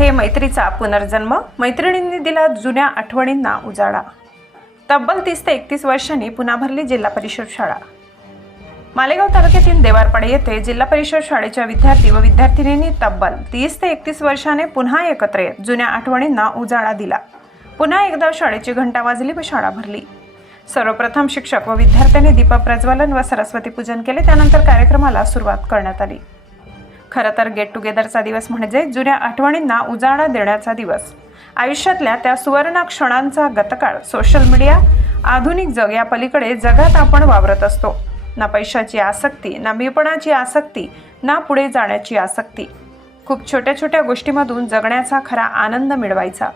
येथे मैत्रीचा पुनर्जन्म. मैत्रिणींनी दिला जुन्या आठवणींना उजाळा. तब्बल तीस ते एकतीस वर्षांनी पुन्हा भरली जिल्हा परिषद शाळा. मालेगाव तालुक्यातील देवारपाडे येथे जिल्हा परिषद शाळेच्या विद्यार्थी व विद्यार्थिनींनी तब्बल तीस ते एकतीस वर्षाने पुन्हा एकत्र येत जुन्या आठवणींना उजाळा दिला. पुन्हा एकदा शाळेची घंटा वाजली व शाळा भरली. सर्वप्रथम शिक्षक व विद्यार्थ्यांनी दीप प्रज्वलन व सरस्वती पूजन केले. त्यानंतर कार्यक्रमाला सुरुवात करण्यात आली. खरं तर गेट टुगेदरचा दिवस म्हणजे जुन्या आठवणींना उजाळा देण्याचा दिवस. आयुष्यातल्या त्या सुवर्ण क्षणांचा गतकाळ सोशल मीडिया आधुनिक जग या पलीकडे जगात आपण वावरत असतो. ना पैशाची आसक्ती ना मीपणाची आसक्ती ना पुढे जाण्याची आसक्ती. खूप छोट्या छोट्या गोष्टीमधून जगण्याचा खरा आनंद मिळवायचा.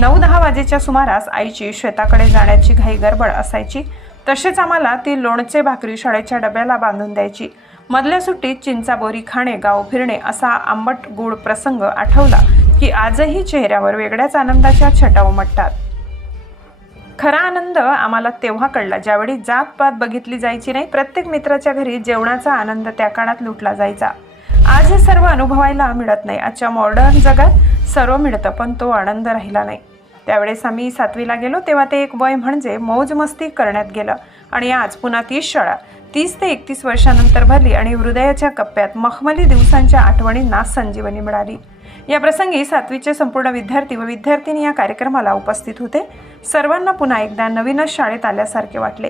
नऊ दहा वाजेच्या सुमारास आईची शेताकडे जाण्याची घाई गडबड असायची. तसेच आम्हाला ती लोणचे भाकरी शाळेच्या डब्याला बांधून द्यायची. मधल्या सुट्टीत चिंचा बोरी खाणे गाव फिरणे असा आंबट गोड प्रसंग आठवला की आजही चेहऱ्यावर वेगळ्याच आनंदाच्या छटा उमटतात खरा आनंद आम्हाला तेव्हा कळला ज्यावेळी जात पात बघितली जायची नाही प्रत्येक मित्राच्या घरी जेवणाचा आनंद त्या काळात लुटला जायचा. आज हे सर्व अनुभवायला मिळत नाही. आजच्या मॉडर्न जगात सर्व मिळतं पण तो आनंद राहिला नाही. त्यावेळेस आम्ही सातवीला गेलो तेव्हा ते एक वय म्हणजे मौज मस्ती करण्यात गेलं. आणि आज पुन्हा तीच शाळा. तीस ते एकतीस वर्षानंतर भरली आणि हृदयाच्या कप्प्यात मखमली दिवसांच्या आठवणींना संजीवनी मिळाली. या प्रसंगी सातवीचे संपूर्ण विद्यार्थी व विद्यार्थिनी या कार्यक्रमाला उपस्थित होते. सर्वांना पुन्हा एकदा नवीनच शाळेत आल्यासारखे वाटले.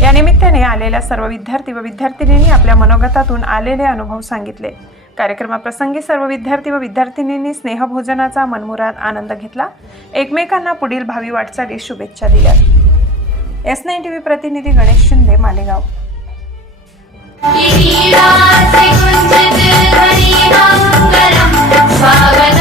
या निमित्ताने आलेल्या सर्व विद्यार्थी व विद्यार्थिनींनी आपल्या मनोगतातून आलेले अनुभव सांगितले. कार्यक्रमाप्रसंगी सर्व विद्यार्थी व विद्यार्थिनींनी स्नेहभोजनाचा मनमुराद आनंद घेतला. एकमेकांना पुढील भावी वाटचाली शुभेच्छा दिल्या. एस नाईन टी व्ही प्रतिनिधी गणेश शिंदे मालेगाव. இனிதாசை குஞ்சது ஹரிநாங்கரம் பாவன